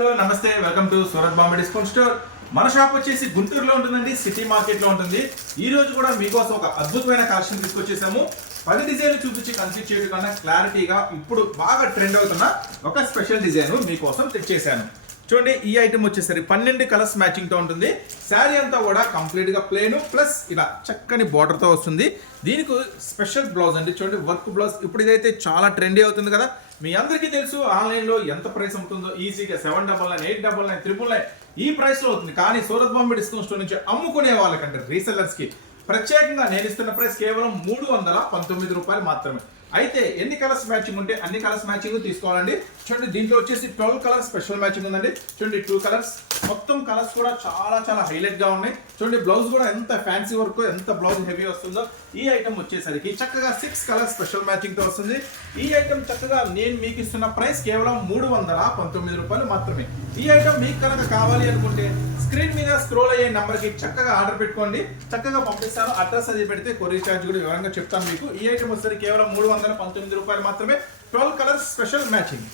Hello నమస్తే, welcome to Surat Bombay discount store. మన shop వచ్చేసి గుంటూరులో ఉంటుందండి, సిటీ మార్కెట్ లో ఉంటుంది. ఈ రోజు కూడా మీకోసం ఒక అద్భుతమైన కలెక్షన్ తీసుకొచ్చేసాము. 10 డిజైన్లు చూపించి కన్ఫ్యూజ్ చేయడం కన్నా క్లారిటీగా ఇప్పుడు బాగా ట్రెండ్ అవుతున్న ఒక స్పెషల్ డిజైన్ మీకోసం తెచ్చేసాను. చూడండి, ఈ ఐటమ్ వచ్చేసరికి 12 కలర్స్ మ్యాచింగ్ తో ఉంటుంది. శారీ అంతా కూడా కంప్లీట్ గా ప్లేన్ ప్లస్ ఇలా చక్కని బార్డర్ తో వస్తుంది. దీనికి స్పెషల్ బ్లౌజ్ అండి, చూడండి వర్క్ బ్లౌజ్. ఇప్పుడు ఇదైతే చాలా ట్రెండీ అవుతుంది కదా. మీ అందరికీ తెలుసు ఆన్లైన్ లో ఎంత ప్రైస్ ఉంటుందో. ఈజీగా 799, 899, 999 ఈ ప్రైస్ లో అవుతుంది. కానీ సూరత్ బాంబే డిస్కౌంట్ స్టోర్ నుంచి అమ్ముకునే వాళ్ళకంటే రీసెల్లర్స్ కి ప్రత్యేకంగా నేను ఇస్తున్న ప్రైస్ కేవలం 319 రూపాయలు మాత్రమే. అయితే ఎన్ని కలర్స్ మ్యాచింగ్ ఉంటే అన్ని కలర్స్ మ్యాచింగ్ తీసుకోవాలండి. చూడండి, దీంట్లో వచ్చేసి 12 కలర్స్ స్పెషల్ మ్యాచింగ్ ఉందండి. చూడండి, 2 కలర్స్ మొత్తం కలర్స్ కూడా చాలా హైలైట్ గా ఉన్నాయి. చూడండి, బ్లౌజ్ కూడా ఎంత ఫ్యాన్సీ వర్క్, ఎంత బ్లౌజ్ హెవీ వస్తుందో. ఈ ఐటమ్ వచ్చేసరికి చక్కగా 6 కలర్స్ స్పెషల్ మ్యాచింగ్ తో వస్తుంది. ఈ ఐటమ్ చక్కగా నేను మీకు ఇస్తున్న ప్రైస్ కేవలం 319 రూపాయలు మాత్రమే. ఈ ఐటమ్ మీకు కనుక కావాలి అనుకుంటే స్క్రీన్ మీద స్క్రోల్ అయ్యే నంబర్ కి చక్కగా ఆర్డర్ పెట్టుకోండి, చక్కగా పంపిస్తాను. అడ్రస్ అది పెడితే కొరియర్ ఛార్జ్ కూడా వివరంగా చెప్తాను మీకు. ఈ ఐటమ్ వచ్చేసరికి కేవలం 319 రూపాయలు మాత్రమే. 12 కలర్స్ స్పెషల్ మ్యాచింగ్.